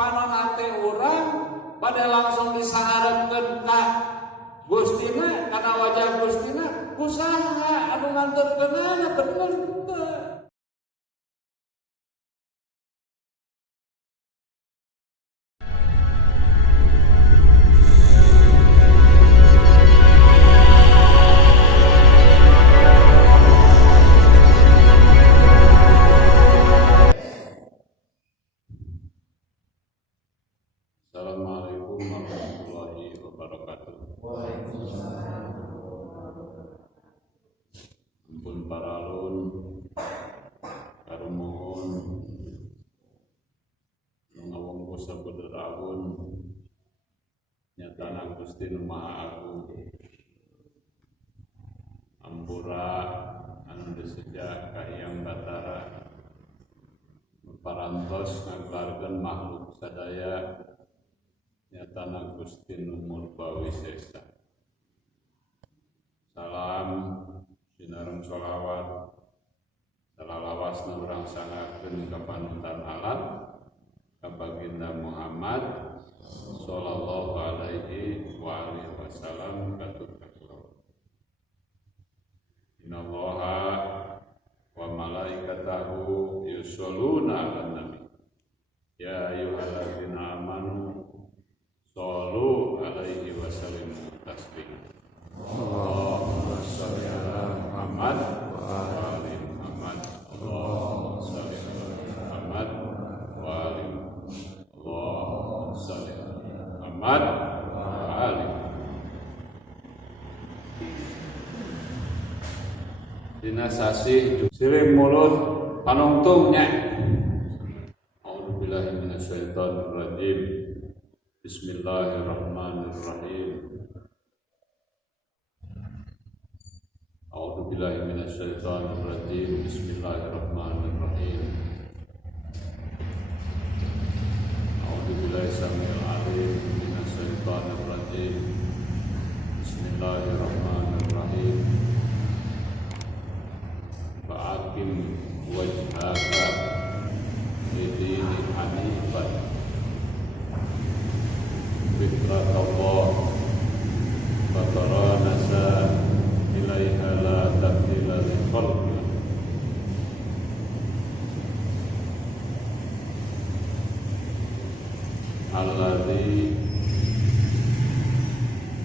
panon hati orang pada langsung disangareupkeun ka Gustina karena wajah Gustina kusaha anu nganturkeunana bener teu. Assalamualaikum warahmatullahi wabarakatuh. Ampun paralun karumohon ngawongku sabeudeuraun nyatana Gusti Nu Maha Agung ampura anu deseja ka Hyang Batara parantos ngagelarkeun makhluk sadaya nyatana Gusti Nu Murbawisesa. Salam sinareng sholawat salalawasna urang sangakeun ka panutan alam ka baginda Muhammad sallallahu alaihi wa alihi wasallam katutup. Innallaha wa malaikatahu yusholluna 'alan nabi ya ayyuhalladzina amanu shollu alaihi wa sallimu taslima. Allahumma sholli ala Muhammad wa ali Muhammad. Allahumma sholli ala Muhammad wa ali Allahumma sholli ala Muhammad wa ali. Dina sasih sirim mulut panungtungnya. A'udzubillahi minasyaitonir rajim. Bismillahirrahmanirrahim. A'udzubillahi minasyaitonir rajim. Bismillahirrahmanirrahim. A'udzubillahi samil alim minasyaitonir rajim. Bismillahirrahmanirrahim. Fa'aqim wajhaka lidini hanifan fitratallah fatara nasa ilaiha la tabdila li khalqi alladzi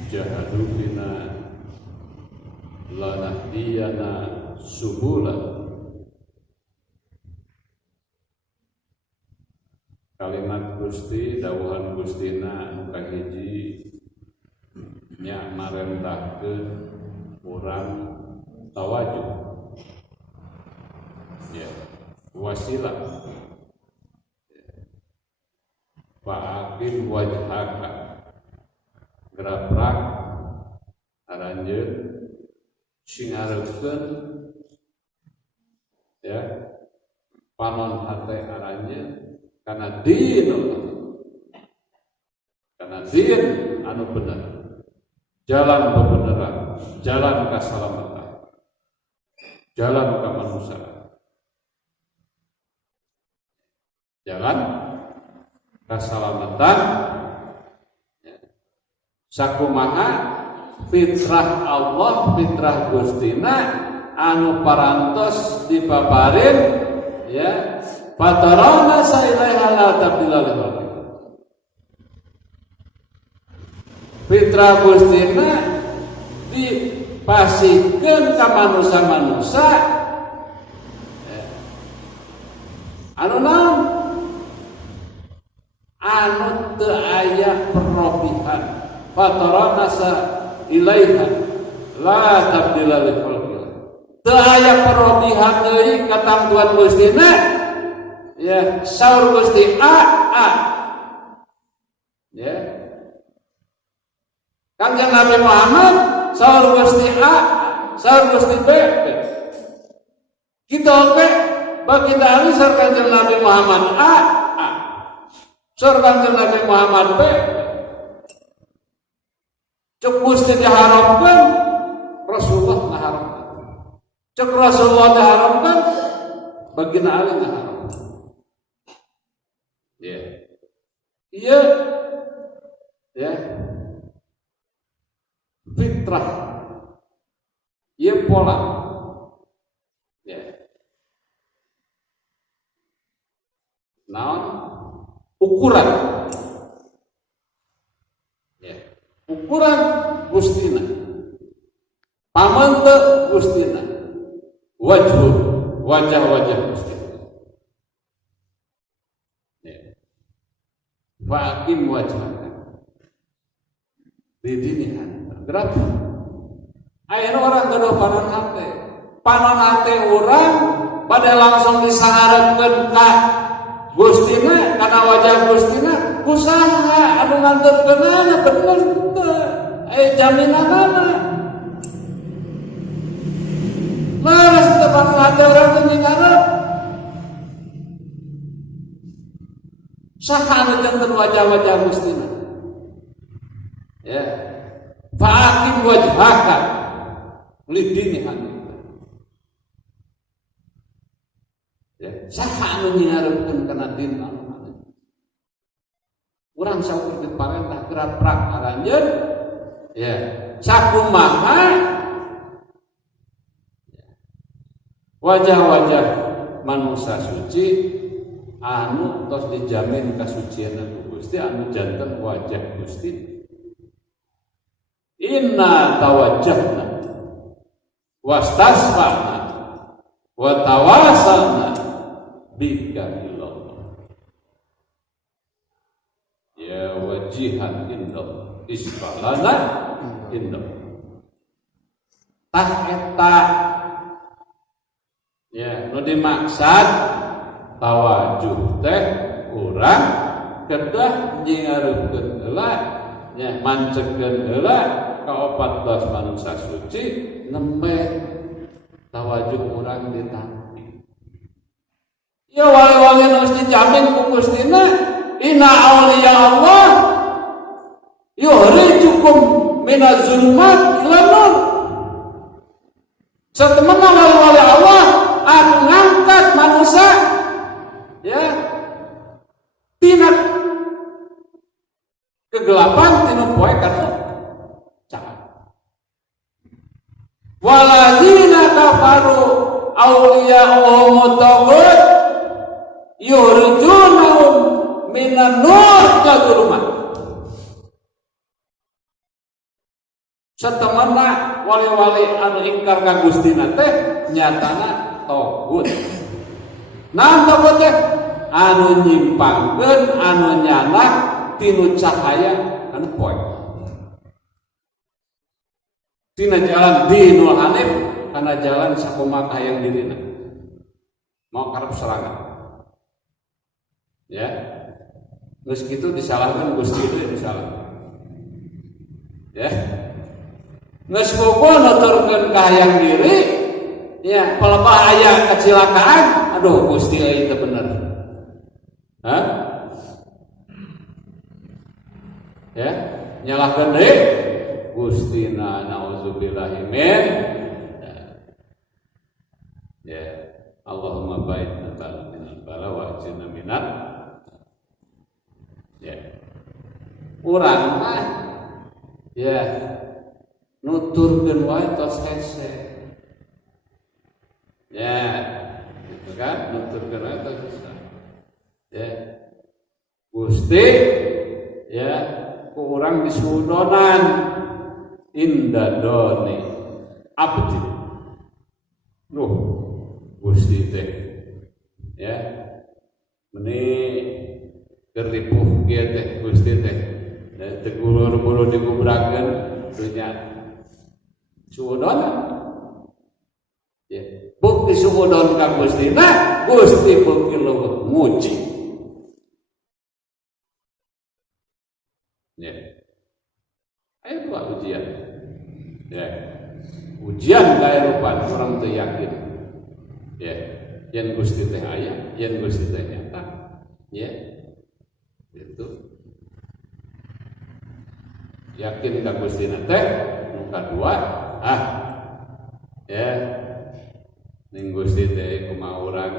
jahadu bina lanahdiyana subulan. Kalimat Gusti dawuhan Gustina anu kahiji nya marentahkeun urang tawajuh ya wasilah fa'aqim wajhaka gerabrak aranjeun singareupkeun ya panon hate aranjeun karena din anu benar, jalan kebenaran, jalan keselamatan, jalan kemanusiaan, jalan keselamatan. Sakumaha fitrah Allah, fitrah Gustina anu parantos dibabarin ya. Fatarana sailaiha la tabdila li khalqi. Fitrah Gustina dipasikeun ka manusia-manusia anu naon anu teu aya perobihan. Fatarana sailaiha la tabdila li khalqi. Teu aya perobihan deui ka tangtuan Gustina. Ya, saur Gusti A. Ya. Kanjeng Nabi Muhammad saur Gusti A, saur Gusti B. Kita oke baginda Ali saur Kanjeng Nabi Muhammad A. Saur Kanjeng Nabi Muhammad B. Cuk Gusti diharamkan, Rasulullah ngaharamkan. Cuk Rasulullah diharamkan, baginda Ali ngaharamkan. Ya. Iya, ya, fitrah, iya pola, ya, naon ukuran, ya, ukuran gustina, pamante gustina, wajah gustina. Fa'akim wajhaka di dinihan. Berapa? Ayeuna orang gaduh panon hate orang pada langsung disaharepkeun ka Gustina kana wajah Gustina kusaha anu nganterkeunana bener teu jaminanana. Laras teu panon hate urang teh ngarep saha anu janten wajah-wajah Gustina. Ya. Fa'akim wajhaka lidini hanita. Ya, saha anu nyiareukeun kana din anu. Urang saur diparentah gerak-gerak aranjeun ya, sakumaha wajah-wajah manusia suci anu tos dijamin kasucian Gusti anu janten wajah Gusti. Inna tawajjahna wastasfa'na wa tawasalna bika ilallah ya wajihan indallah isbalana indallah tah eta ya nu dimaksud tawajuh teh urang kedah nyiareukeun heula nya mancekeun heula ka 14 manusia suci nembe tawajuh urang ditampi. Ya wali-wali nu dijamin ku Gustina inna auliya Allah yuhrijukum minaz zulumat ila nur. Satemana wali-wali Allah anu ngangkat manusia ya tina kegelapan tina poe kana cahaya. Walazina kafaru awliya'uhum taghut yurjunahum minan nur ka dzulumat. Satemana wali-wali anu ingkar ka Gustina teh nyatana taghut. Naon taghut teh? Anu nyimpangkeun anu nyanak tinu cahaya anu poe. Tina jalan dinul hanif kana jalan sakumaha hayang dirina. Mau karep serangan. Ya. Geus kitu disalahkeun Gusti itu disalah. Ya. Geus bogo nuturkeun ka hayang diri ya pelebah aya kecelakaan aduh Gusti euy teu bener. Hah? Ya, nyalahkeun deui Gustina nauzubillahi min. Ya, Allahumma ba'idna minal bala wa ajirna minal. Ya. Urang mah ya nuturkeun wae tos hese. Ya, gitu kan? Nuturkeun wae tos hese. Ya. Gusti ya ku urang disudonan indadoni abdi. Loh, Gusti teh ya meni keripuh kieu teh Gusti teh teu gulur-gulur digubrakeun dunya suudonan ya bukti suudon ka Gustina Gusti beuki leuweung muji ya ayo dua ujian ya ujian kaerupan orang teu yakin ya yen Gusti teh aya yen Gusti teh nyata ya itu yakin ka Gusti teh nu kadua ya ning Gusti teh kumaha urang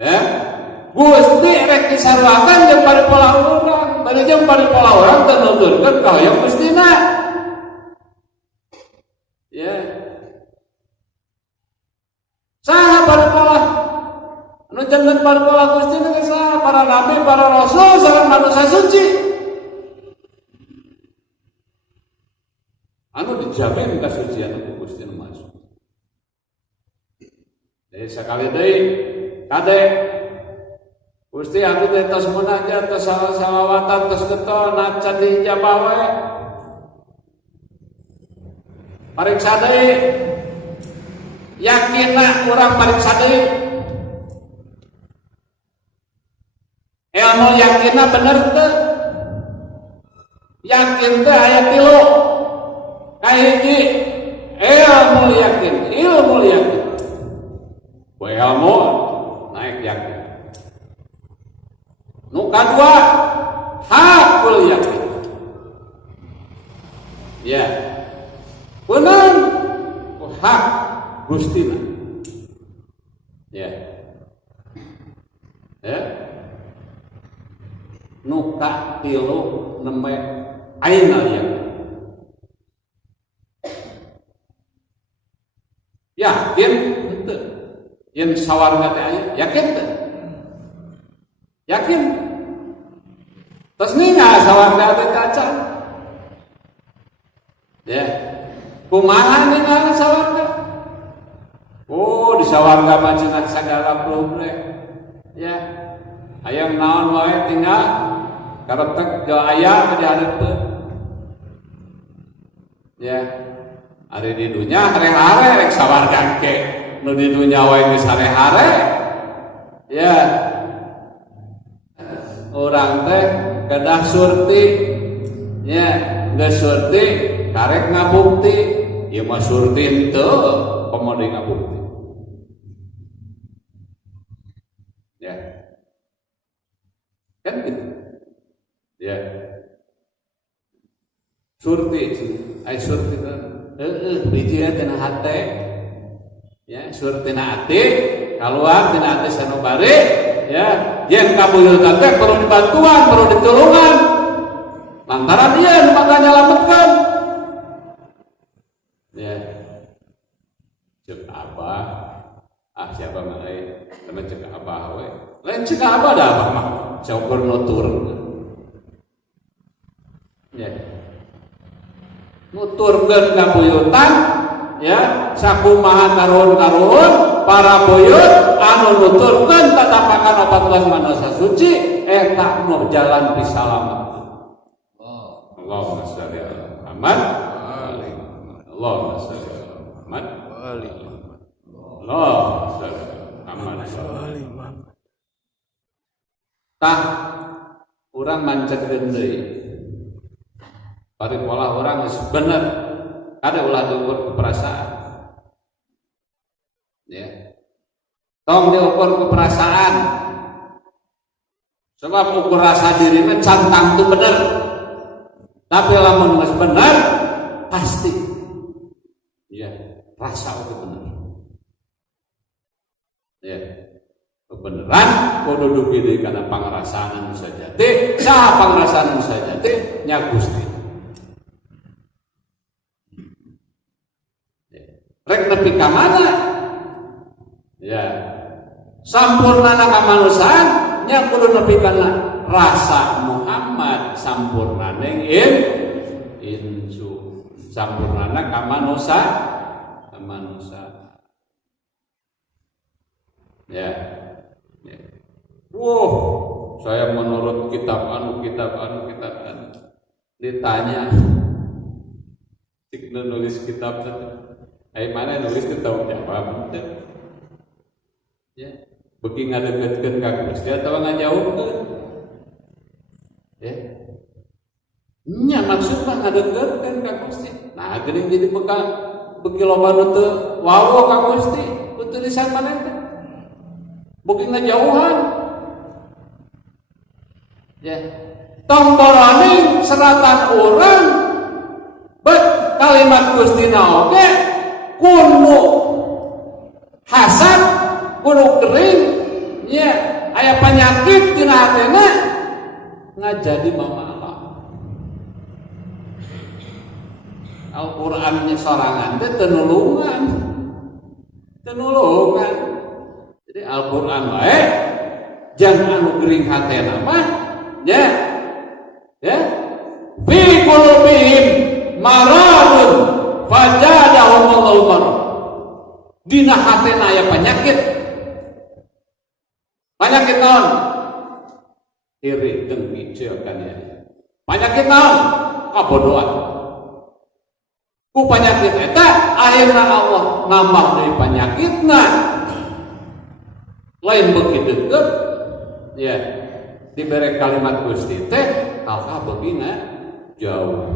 ya Gusti rek disarwakan jeung pola orang, bari jeung bari pola orang teu nuturkeun ka hoyong gustina. Ya. Saha bari pola? Anu janten bari pola gustina ge saha? Para nabi, para rasul, sareng manusia suci. Anu dijamin kasucian ku Gusti masuk. Jadi sekali deui kade Gusti abdi teh tos munajat tos salawatan tos getol nacan dijabah we. Pariksa deui. Yakinna urang pariksa deui. Ilmu yakinna bener teu? Yakin teh aya tilu. Kahiji ilmu yakin. Ilmu naik yakin. Nu kadua hakul yakin. Ya. Benar hak gustina. Ya. Ya. Nu katilu nembe ainal yakin. Yakin henteu. Yen sawarga teh aya, yakin teu? Yakin. Terus ningal sawarga teh kaca. Ya. Kumaha ningal sawarga? Oh, di sawarga mah cenah sagala problem. Ya. Hayang naon wae tinggal karetek jo aya di hareupeun. Ya. Ari di dunya hare-hare rek sawarga ke nu di dunya wae geus hare-hare. Ya. Urang teh kedah surti. Ya, geus surti karek ngabukti. Ieu mah surti henteu pamode ngabukti. Ya. Kan gitu. Ya. Surti, ai surti biji tina hate, ya surti tina hati, keluar tina hati sanubari, ya, yang kabuyutan teh perlu dibantuan, perlu ditulungan, lantaran dia maka nyelametkan, ya, cek abah, siapa malai, teman cek abah we, lain cek abah dah abah mah, cokur nutur, ya. Nuturkeun kabuyutan ya sakumaha karun-karun para buyut anu nuturkeun tatapakan 14 manusia suci eta nu jalan pisalamet. Allahumma shalli ala Muhammad Allahumma shalli ala Muhammad Allahumma shalli ala Muhammad. Tah urang mancetkeun deui pada pola orang benar ada ulah diukur keperasaan, ya, tong diukur keperasaan, sebab ukur rasa diri mencantang itu benar, tapi lamun mas benar pasti, ya, rasa itu benar, ya, kebenaran kudu dipilih karena pangrasaan saja, sah pangrasaan saja, nya Gusti. Rek nepi ka mana? Ya. Sampurnana kamanusan nya kudu nepi kana rasa Muhammad sampurnane insu. Sampurnana kamanusa. Ya. Ya. Saya menurut kitab anu ditanya cik nulis kitab mana nulis itu tahu jawab itu, ya, bagi ngadeketkeun ka Gusti atawa ngajauhkeun, ya, nya maksud mah ngadeketkeun ka Gusti, nah geuning jadi bekal bagi loba nu teu wawo ka Gusti, ku tulisan maneh teh, bagi ngajauhan, ya, tong boroning seratan urang, bet kalimat Gustina oge. Kunu hasad, kunu kering, ya, aya penyakit dina hatena, ngajadi mamalah. Al-Qur'annya sorangan teh tenulungan. Jadi Al-Qur'an wae jangan anu gering hatena mah ya. Fi qulubihim maradun fajadahumullahu marad. Dina hatena aya penyakit. Penyakit naon? Iri dengki ceulkan ya. Penyakit naon? Kabodohan. Ku penyakit eta akhirna Allah nambah deui penyakitna. Lain beuki deukeut ya dibere kalimat Gusti teh alka beugina jauh.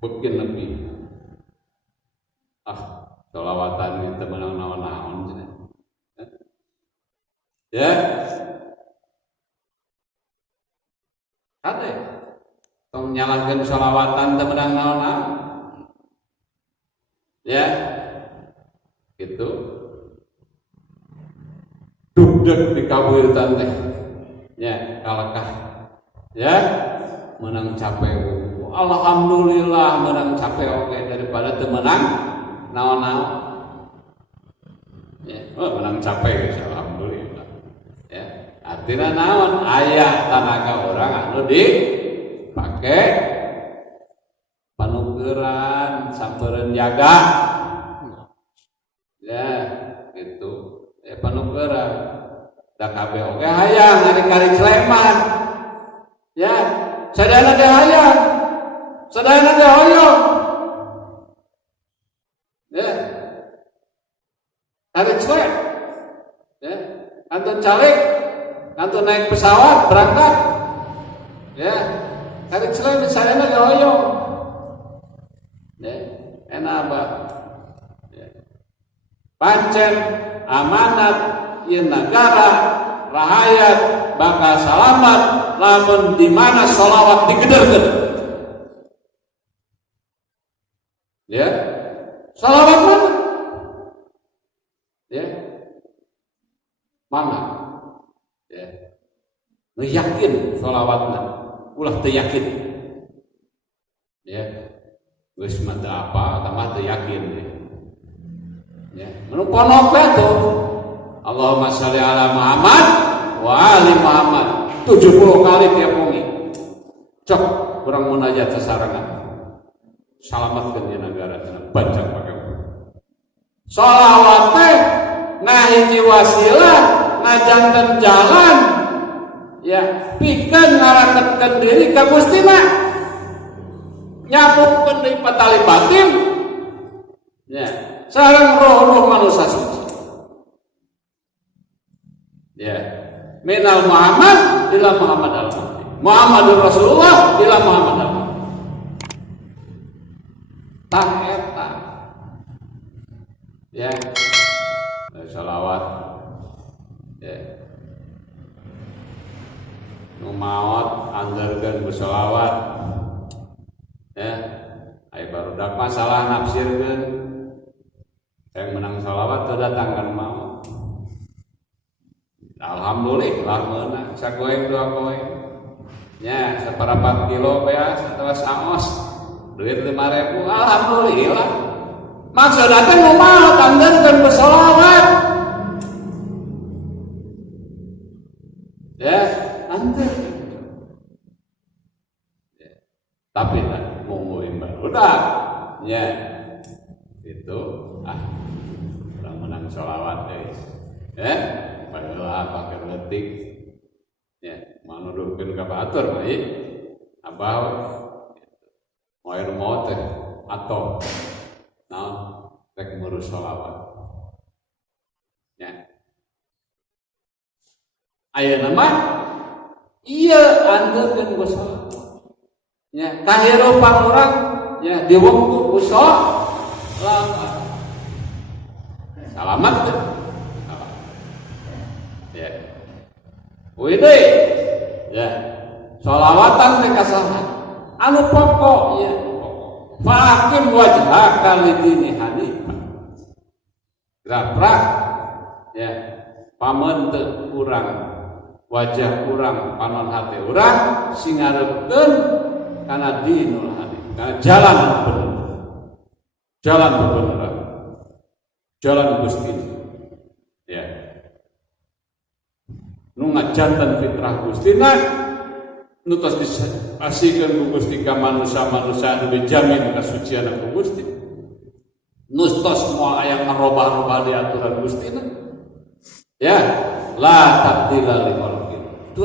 Beuki nepi. Sholawatan teu meunang naon-naon cenah. Ya. Kade tong nyalahkeun sholawatan teu meunang naon-naon. Ya. Gitu. Dugdeg di kawirutan teh. Ya, kalekah. Ya. Menang capek. Alhamdulillah menang capek oke daripada teu meunang naon-naon. Ya, menang capek alhamdulillah. Ya, artinya naon? Aya tanaga orang anu dipake panukeran sampeureun jaga. Ya, gitu. Ya panukeran. Da kabeh oge hayang ari-ari Sleman. Ya, sadayana teh hayang. Sadayana teh hoyong. Ya. Hari Sleman. Ya, kantor caleg, kantor naik pesawat berangkat. Ya, hari Sleman sadayana teh hoyong. Ya, enak apa? Ya. Pancen amanat ieu negara rahayat bakal salamat lamun di mana sholawat digederkeun. Ya, sholawat mana? Ya, mana? Ya, nu yakin sholawatna, ulah teu yakin. Ya, geus mah teu apa, tambah teu yakin. Ya, nu ponok tuh. Allahumma sholli ala Muhammad wa ali Muhammad 70 kali tiap wengi. Cok urang munajat sasarangan. Salamatkeun di negara cenah bancang pake. Sholawat teh ngahiji wasilah ngajanten jalan ya pikeun ngarakeun diri ka Gustina. Nyapukeun deui patali batin. Ya, sareng roh-roh manusia suci. Ya, minal Muhammad ila Muhammad al-Mahdi. Muhammadur Rasulullah ila Muhammad al-Mahdi. Tah eta. Ya. Sholawat. Ya. Nu maot anjeurkeun ku sholawat. Ya. Ai barudak masalah nafsirkeun. Yang menang sholawat teu datang kan maot. Alhamdulillah meunang sagoeng dua goeng. Nya saparapat kilo beas atawa saos. Duit 5.000 alhamdulillah. Maksudna teh kumaha tandeurkeun bersolawat. Ya, anteur. Ya. Tapi lah mungguin barudak. Ya. Itu urang menang sholawat deui. Ya. Bageula pakai letik. Ya, manudurkeun ka batur mah ieu. Abah moer mau teh atau naon rek ngurus sholawat. Ya. Ayeuna mah ieu anjeurkeun ku sholawat. Ya, kahirupan urang ya di waktu ku sholawat. Salamat teh. Ya. Wede. Ya. Sholawatan teh kasaha? Anu pokok ya. Faqim wajhaka lidini hanifah. Gerak ya. Pamen teu urang wajah urang panon hati urang sing ngarepkeun kana dinul hadi, kana jalan bener, jalan bener, jalan Gusti, ya. Nu ngajanten fitrah Gustina, nu tos disasikeun ku Gusti ka manusia-manusia anu dijamin kasucian ku Gusti. Nu tos moal aya ngarobah-robah di aturan Gustina. Ya, la tabdila li khalqillah. Tu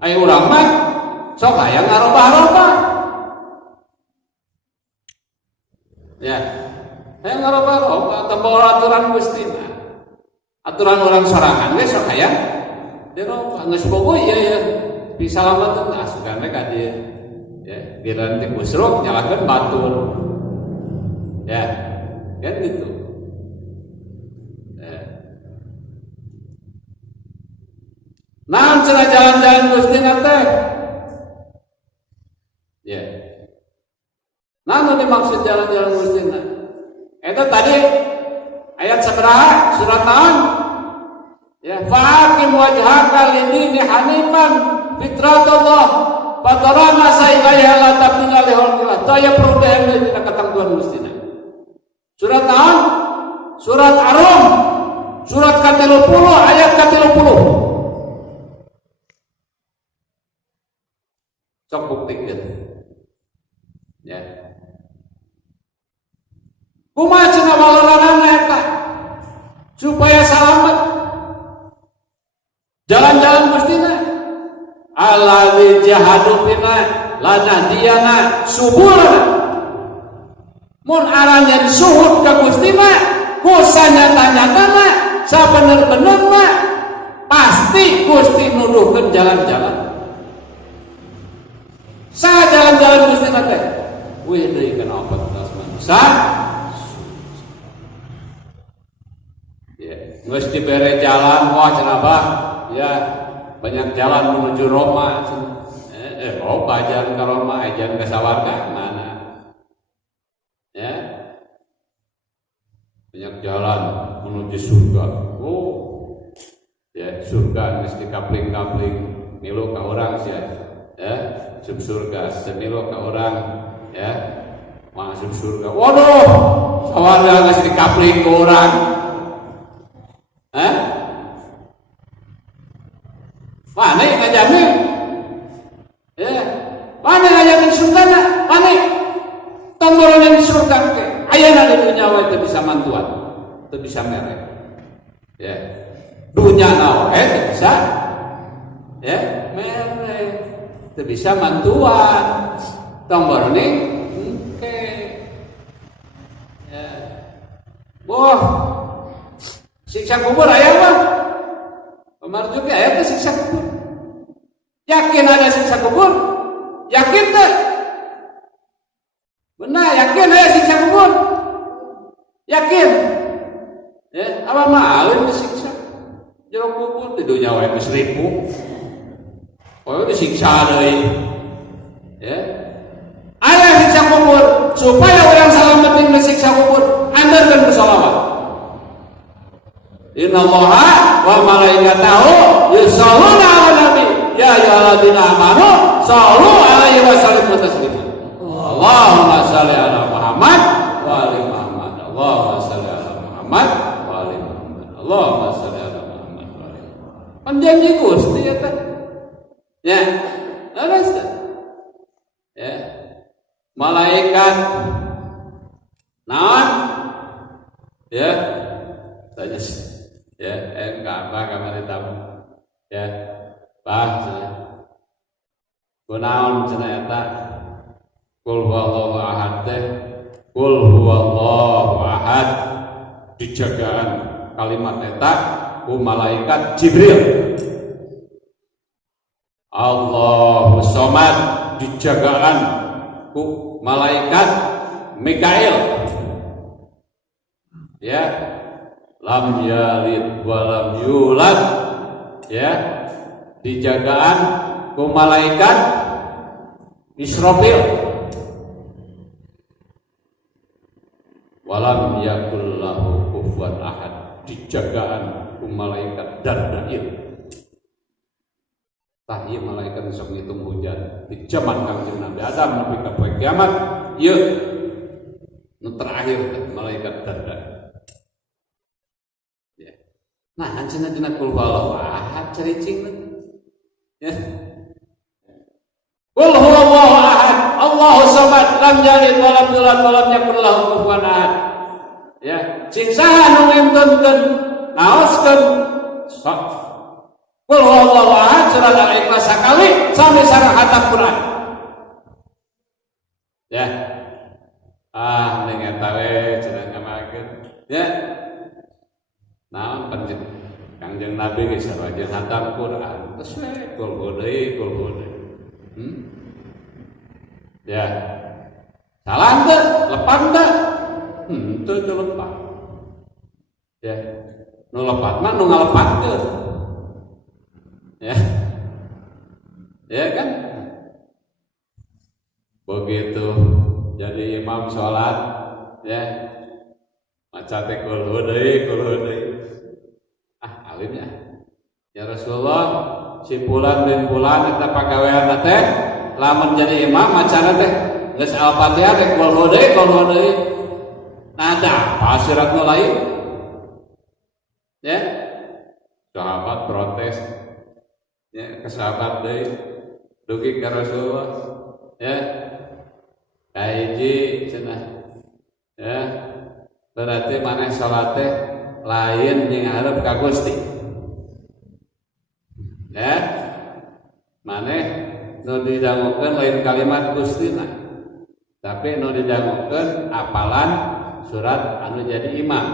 aya urang mah sok aya ngarobah-robah. Ya. Aya ngarobah-robah tambah aturan Gustina. Aturan orang sorangan we sok aya dirobah geus bogoh ieu pisalameun asugan we ka dieu. Ya, giliran teh busruk nyalakeun batur. Ya, kan gitu. Naon cenah jalan-jalan Gustina teh? Ya. Naon dimaksud jalan-jalan Gustina? Eta tadi ayat sabaraha? Surat naon? Ya, faqim wajhaka lid-dini hanifan fitratullah fatarana sailaiha la tabdila li khalqillah. Taya perlu deui dina ketangguhan Gustina. Surat naon? Surat Ar-Rum. Surat ke-30 ayat ke-30. Sok buktikeun. Ya. Kumaha cenah walaranana eta supaya salamet jalan-jalan Gustina. Allazi jahadu bina lanahdiyana subulana. Mun aranya disuhud ka Gustina ku sanyata-nyatana sabener-benerna pasti Gusti nuduhkeun jalan-jalan. Sa jalan-jalan Gustina teh weh deui kana obat manusia. Ya, geus dibere jalan wah cenah bah. Ya, banyak jalan menuju Roma. Roma jalan ke Roma, jalan ke Sawarga mana? Ya. Banyak jalan menuju surga. Oh. Ya, surga geus dikapling-kapling milu ka urang sia. Ya, sub surga semilo ka urang ya. Masuk surga. Waduh, Sawarga geus dikapling ka urang. Mana ngajamin? Ya, mana ngajamin surgana? Mana tonggolan di surga ke? Ayana di dunia wae teu bisa mantuan, teu bisa merek. Ya, dunia nawe teu bisa, ya merek, teu bisa mantuan. Tonggolan engke, ya, boh, siksa kubur aya mah. Kemarin juga ada siksa kubur. Yakin ada siksa kubur? Yakin tak? Benar, yakin ada siksa kubur? Yakin? Ya, apa malin disiksa? Jero kubur di dunia wae geus ribu. Oh, disiksa deui. Ya. Aya siksa kubur supaya orang salamet di siksa kubur, andeukeun sholawat. Innallaha wa malaikatahu yusholluna 'alan nabi ya ayyuhalladzina amanu shollu 'alaihi wa sallimu taslima. Allahumma shalli 'ala Muhammad wa ali Muhammad. Allahumma shalli 'ala Muhammad wa ali Muhammad. Allahumma shalli 'ala Muhammad wa ali Muhammad. Panjanji Gusti eta. Ya. Terus. Ya. Malaikat naon? Ya. Tanya ya, apa kamari tamu ya, kunaon cenah eta kul huwallahu ahad teh kul huwallahu ahad dijagaan kalimat eta ku malaikat Jibril. Allahu somad dijagaan ku malaikat Mikail. Ya, lam yalid wa lam yulad, ya, dijagaan ku malaikat Israfil. Walam yakul lahu kufuwan ahad, dijagaan ku malaikat Dardail. tah ieu malaikat sok ngitung hujan di zaman Kangjeng Nabi Adam nepi ka poe kiamat ieu nu terakhir malaikat tanda. Ya. Nah, cenah dina kul huwallahu ahad caricing ya. Qul huwallahu ahad, Allahu samad, lam yalid wa lam yulad wa lam yakul lahu kufuwan ahad. Ya, sing saha nu ngintunkeun naoskeun sok. Qul huwallahu ahad surat Al-Ikhlas sakali sami sareng hatam Quran. Ya. Ning eta we cenah ngamakeun. Ya. Naon penting Kangjeng Nabi geus sareng hatam Quran. Geus we kul deui. Ya. Salah teu, lepat teu? Teu lepat. Ya. Nu lepat mah nu ngalepatkeun. Ya. Ya kan? Begitu jadi imam sholat ya. Maca teh kul deui. Alimnya. Ya Rasulullah, si fulan bin fulan eta pagawean teh lamun jadi imam macana teh geus Al-Fatihah teh kul deui. Nah, ada apa syarat nu lain? Ya. Sahabat protes. Ya, ke sahabat deui dugi ka Rasulullah. Ya. Kahiji cenah. Ya. Berarti maneh salat teh lain jeung hareup ka Gusti. Ya. Maneh nu didangukeun lain kalimat Gustina. Tapi nu didangukeun apalan surat anu jadi imam.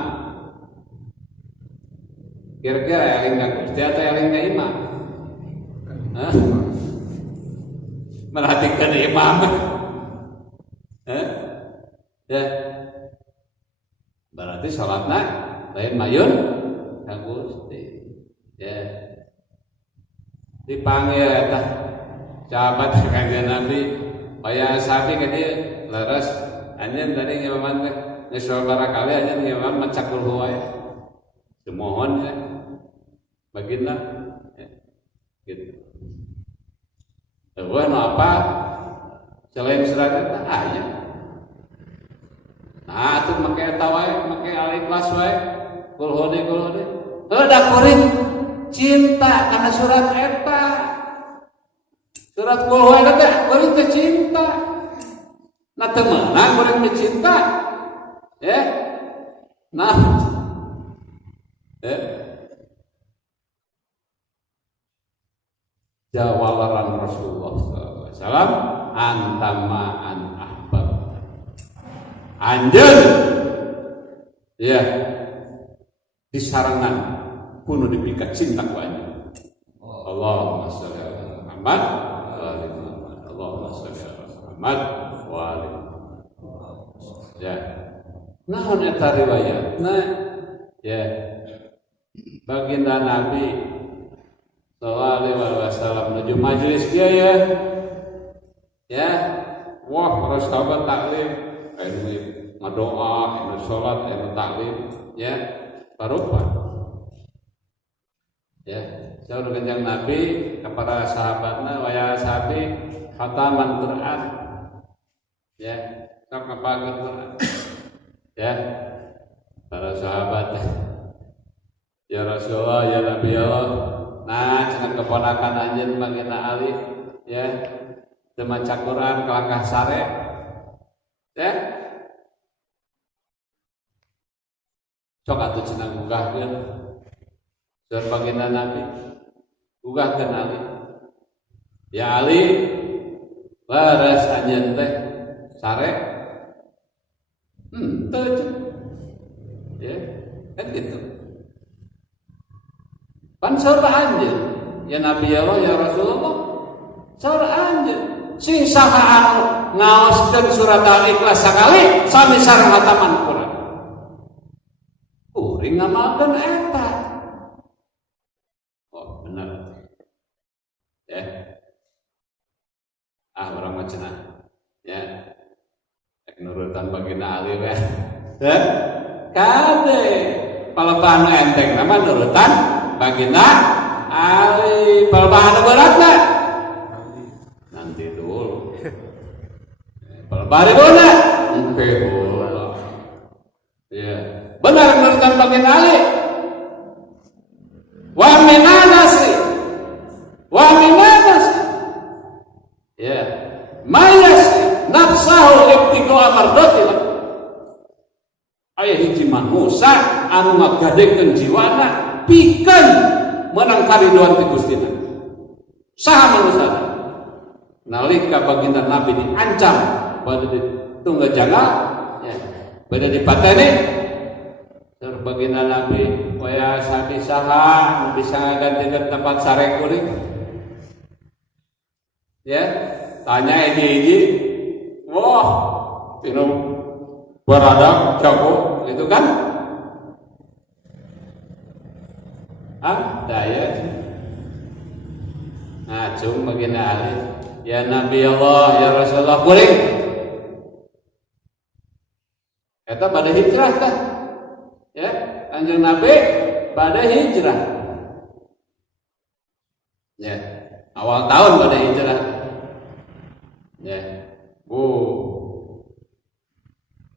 Kira-kira eling ka Gusti atau eling ka imam? Merhatikan imam. Ya. Berarti salatna lain mayun ka Gusti. Ya. Dipanggil eta sahabat Kanjeng Nabi, aya sapi ka dieu leres anjeun tadi ngimaman teh geus barangkali anjeun ngimaman maca kul huwa. Semohon ya. Baginda ya. Gitu. Wah, apa? Selain surat eta aya. Nah, atuh make eta wae, make Al-Ikhlas wae. Kul hode. Heuh da kuring cinta kana surat eta. Surat kul huwa teh kuring teh cinta. Nah, teu meunang kuring teh cinta. Ya. Nah. Ya. Jawalan Rasulullah SAW antama an ahbab anjeun ya disarangan kuno dipika cinta ku anjeun. Allahumma shalli ala Muhammad wa ali Muhammad. Allahumma shalli ala Muhammad wa ali Muhammad. Ya. Naon eta riwayatna? Ya. Baginda Nabi sallallahu alaihi wasallam menuju majelis dia ya. Wah, para sahabat taklim, anu ngadoa, anu salat, anu taklim ya, barupa. Ya, saur Kanjeng Nabi kepada sahabatna waya sahabi khataman Quran. Ya, sok ngapakeun Quran. Ya. Para sahabat, ya Rasulullah, ya Nabi Allah. Nah, cenah keponakan anjeun Baginda Ali ya, teu maca Quran kalangkah sare. Ya. Sok atuh cenah gugahkeun. Saur Baginda Nabi gugahkeun Ali. Ya Ali, laras anjeun teh sare. Teu. Ya, kan gitu. Pan saur anjeun ya Nabi Allah ya Rasulullah saur anjeun sing saha anu ngaoskeun surat Al-Ikhlas sakali sami sareng hataman Quran kuring ngamalkeun eta. Oh bener ya. Urang mah cenah ya ek nurutan Baginda Ali we ya kade palepan enteng nama nurutan Baginda Ali pelbahan beratna nanti dulu pelbahan dulu empe bola ya benar menurutkan bagian Ali wa minanasi ya mayas nafsahu ibtiqo amardatillah aya hiji manusia anu ngagadekeun jiwana pikeun menang kariduan ti Gustina saha manusia nalika baginda Nabi diancam pada ditunggal jagal ya pada dipateni tur baginda Nabi waya sabi saha bisa ngaganti tempat sare kuring ya tanya hiji-hiji wah tinu baradak jago itu kan daya ngacung baginda Ali ya Nabi Allah ya Rasulullah kuring eta pada hijrah kan ya Kanjeng Nabi pada hijrah ya awal tahun pada hijrah ya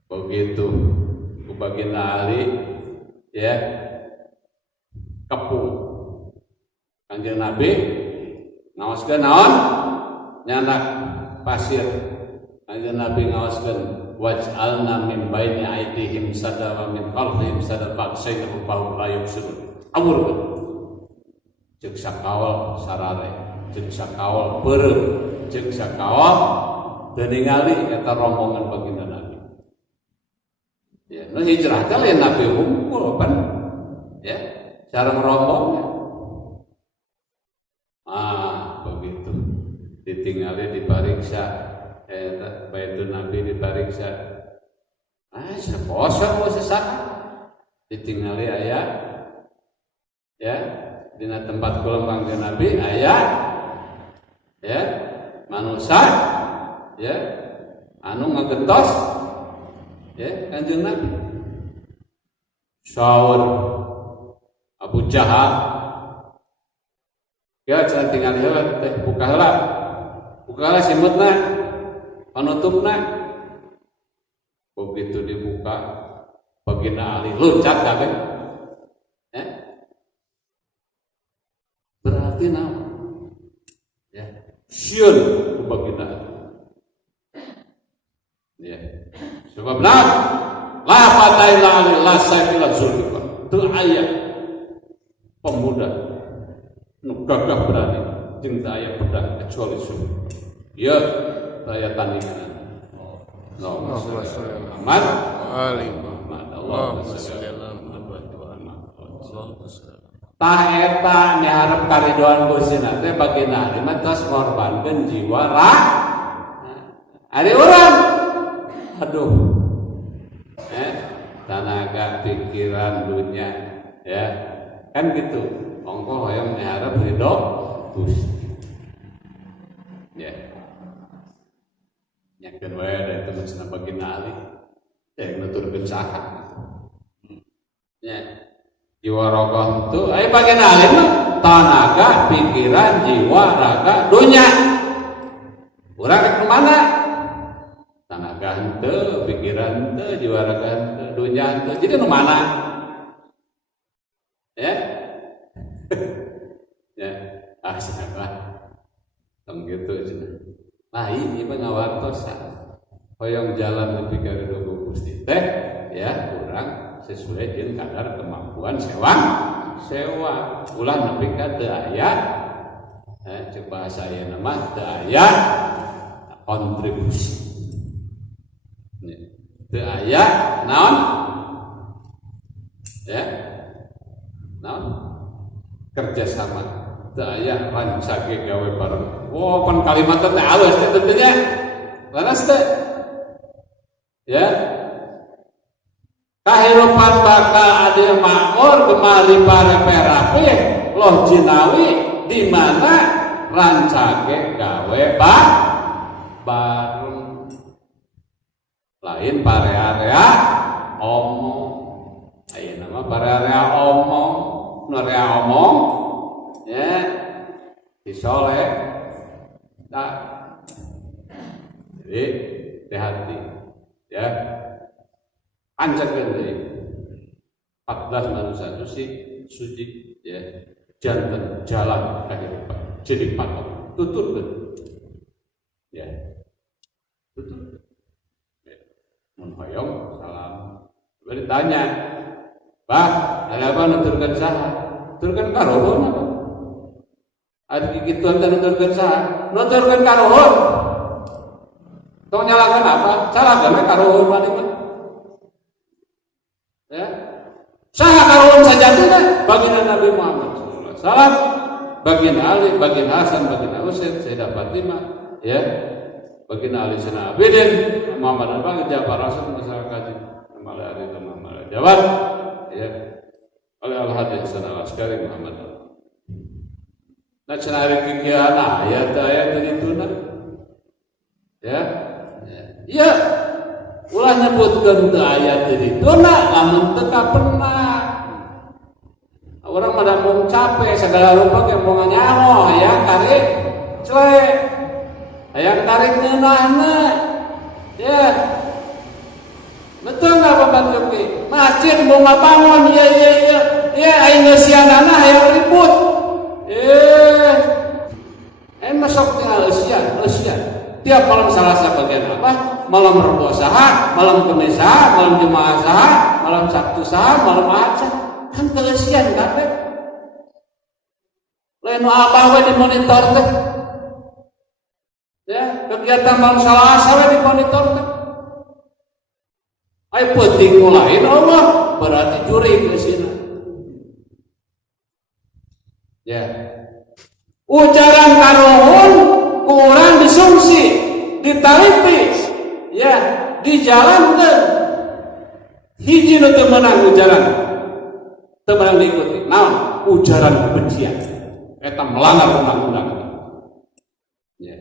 begitu baginda Ali ya kepu Kanjeng Nabi ngaoskeun naon nyanak pasir Kanjeng Nabi ngaoskeun waj'alna min baini aydihim sada wa min khalfihim sada fa'saynahu fahum la yubsirun awur ceuk sakawal sarare ceuk sakawal beureum ceuk sakawal teu ningali eta rombongan baginda Nabi ya nu hijrah teh lain Nabi hunkul pan ya sareng rombongnya begitu ditinggali dipariksa Baitun Nabi dipariksa seposo sesak ditinggali aya ya dina tempat kula Kanjeng Nabi aya ya manusia ya anu ngagentos ya Kanjeng Nabi Saur Abu Jahal ya cenah tinggal heula teh buka heula simutna panutupna begitu dibuka baginda Ali loncat kabeh berarti naon ya sieun baginda Ali ya sebab la fataila Ali la saifila zulfa teu aya pemuda nu gagah berani jeung teu aya pedang kecuali sulh ya saya tandingan Allahumma shalli ala Muhammad wa ali Muhammad Allahumma shalli ala Muhammad wa ali Muhammad tah eta nyaharep karidoan Gustina teh baginda Ali mah tos ngorbankeun jiwa ari urang aduh tenaga pikiran dunia ya kan gitu ongkoh hoyong nyaharep ridho Gusti ya nyakeun wae da itu cenah baginda Ali teh nuturkeun saha ya jiwa rogoh itu baginda Ali mah tenaga pikiran jiwa raga dunia urang rek kemana tenaga henteu pikiran henteu jiwa raga henteu dunia henteu jadi nu mana ya ya cenah tong gitu cenah lain ieu mah ngawartosa hoyong jalan nepi ka ridho Gusti teh ya urang sesuai jeung kadar kemampuan sewa ulah nepi ka teu aya ceuk bahasa ayeuna mah teu aya kontribusi teu aya naon ya naon kerjasama teu aya rancage gawe bareng pan kalimat teh alus teh tentunya laras teh ya kahirupan bakal ade makmur kemari para perape loh jinawi di mana rancage gawe bareng lain pare-area omong ayeuna mah pare-area omong nu area omong ya disoleh tak. Jadi hati-hati ya, anjakan deh 14 manusia suci ya, jantan jalan kehidupan jadi patok tutur kan ya, tutur ya. Menhoyong salam bertanya, Pak, ada apa nuturkan saha? Nuturkan karohon apa? Ada gigituan dan nuturkan saha? Nuturkan karohon. Tong nyalakan apa? Salahkan karohon mana pun. Ya, saha karohon saja tidak. Baginda Nabi Muhammad SAW, baginda Ali, baginda Hasan, baginda Husain, Sayyidah Fatimah, ya, baginda Ali Zainal Abidin, Muhammad Al-Baqir, Ja'far Rasul, masyarakat Malah Ali dan Muhammad Jawad, ya, oleh Al-Hadi Hasan Al-Askari Muhammad. Nah, cenari kikian ayat-ayat itu nah, ya, ya, ulah nyebutkan tu ayat itu nah, lamun teka pernah. Orang pada mau capek segala rupa yang mau nyaho, hayang tarik celek, hayang tarik ngeunahna, ya. Betul nggak Bapak Joki? Masjid mau ngabangun, iya, aing ngeusianana hayang ribut, masuk tinggal eusian. Tiap malam Selasa bagian apa? Malam Rebo saha, malam Kemis saha, malam Jumat saha, malam Sabtu saha, malam Ahad saha. Kan kelesian kabeh. Lain apa we dimonitor teh. Ya, kegiatan malam Selasa we dimonitor teh. Ai penting lain Allah, berarti curi kesina. Ya. Ujaran karohun kurang disungsi, ditaliti, ya, dijalankan. Hiji nu teu meunang ujaran. Teman diikuti, nah ujaran kebencian, kita melanggar undang-undang. Ya.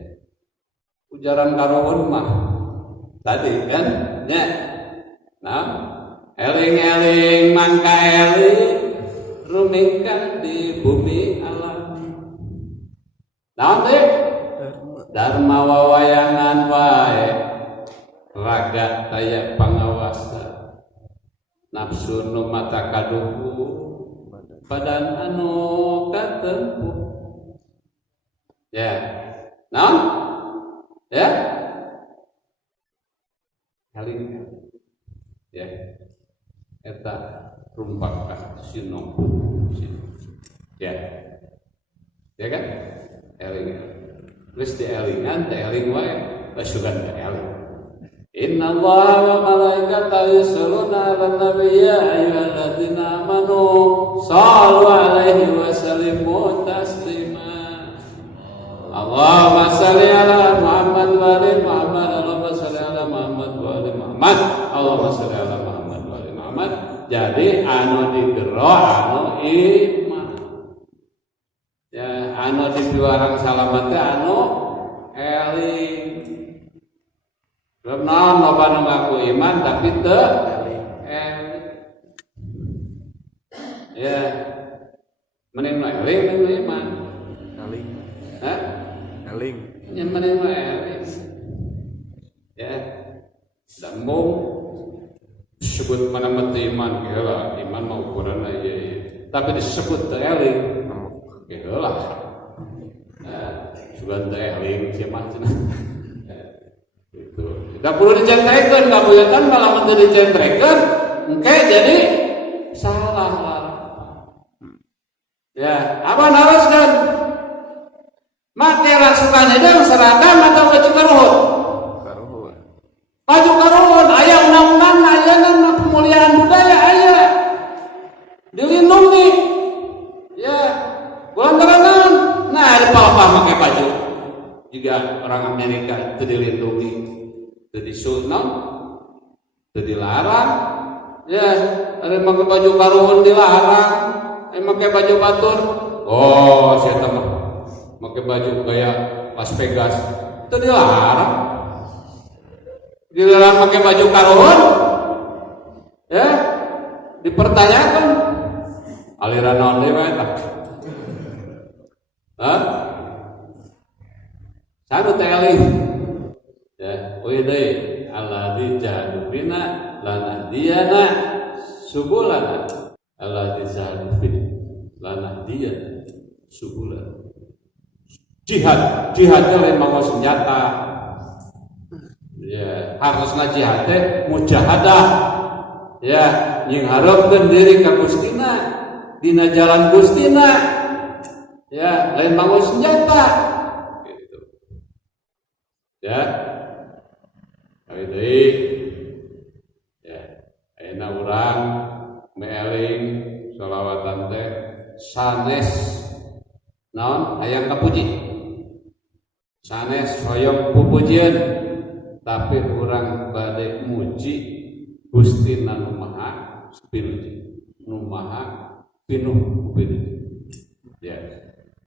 Ujaran karohun mah tadi kan, ya, nah eling-eling mangka eling, rumingkan di bumi alam. Nanti dharma wawayangan wae, raga taya pangawasa. Nafsu nu mata kaduhu badan anu katempuh ya, naon ya, kali ya, eta rumpaka sinompu ya, ya kan, eling wis dielingan eling wae basugan eling. Inna Allah wa malaikatahu yusholluna 'alan nabi ya ayyuhalladzina amanu shallu 'alaihi wa sallimu taslima. Allahumma shalli 'ala Muhammad wa ali Muhammad. Allahumma shalli 'ala Muhammad wa ali Muhammad. Allahumma shalli 'ala Muhammad wa ali Muhammad. Jadi anu digero anu iman. Ya, anu dipiwarang salamet teh anu eling. Naon loba nu ngaku iman tapi teu eling. Ya. Mending nu eling nu iman. Eling. Hah? Eling. Nya mending nu eling. Ya. Dambung disebut mana mati iman geula, iman mah ukuranna ieu. Tapi disebut teu eling. Geula. Nah, sugan teu eling sia mah cenah. Tidak perlu dicentrekan, kabuyatan malah menteri dicentrekan, engke jadi salah lah. Ya, apa naraskan? Make rasukannya dia seragam atau baju karuhun? Baju karuhun, aya undang-undang, aya pemulihan budaya, aya dilindungi. Ya, kulantaran nah ada apa-apa pakai baju. Juga orang Amerika itu dilindungi. Jadi sunat, jadi dilarang, ya. Ada pakai baju karuhun dilarang, pakai baju batur. Oh, saya tahu, pakai baju kayak Las Vegas itu dilarang. Dilarang pakai baju karuhun, ya. Dipertanyakan, aliran non dewa tak. Hah? Sanu teh ya, deui alladzi jahadu bina lanahdiyana subulana. Alladzi jahadu bina lanahdiyana subulana. Jihad lain mawa senjata. Ya, harusna jihad teh mujahadah. Ya, yang harapkeun diri ka Gustina dina jalan Gustina. Ya, lain mawa senjata. Gitu. Ya. Deui ya, ayeuna urang meeling sholawatan teh sanes naon hayang kapuji. Sanes hoyong pupujieun tapi urang bade muji Gusti nu Maha Pinuji, nu Maha Pinuh Pinuji. Ya.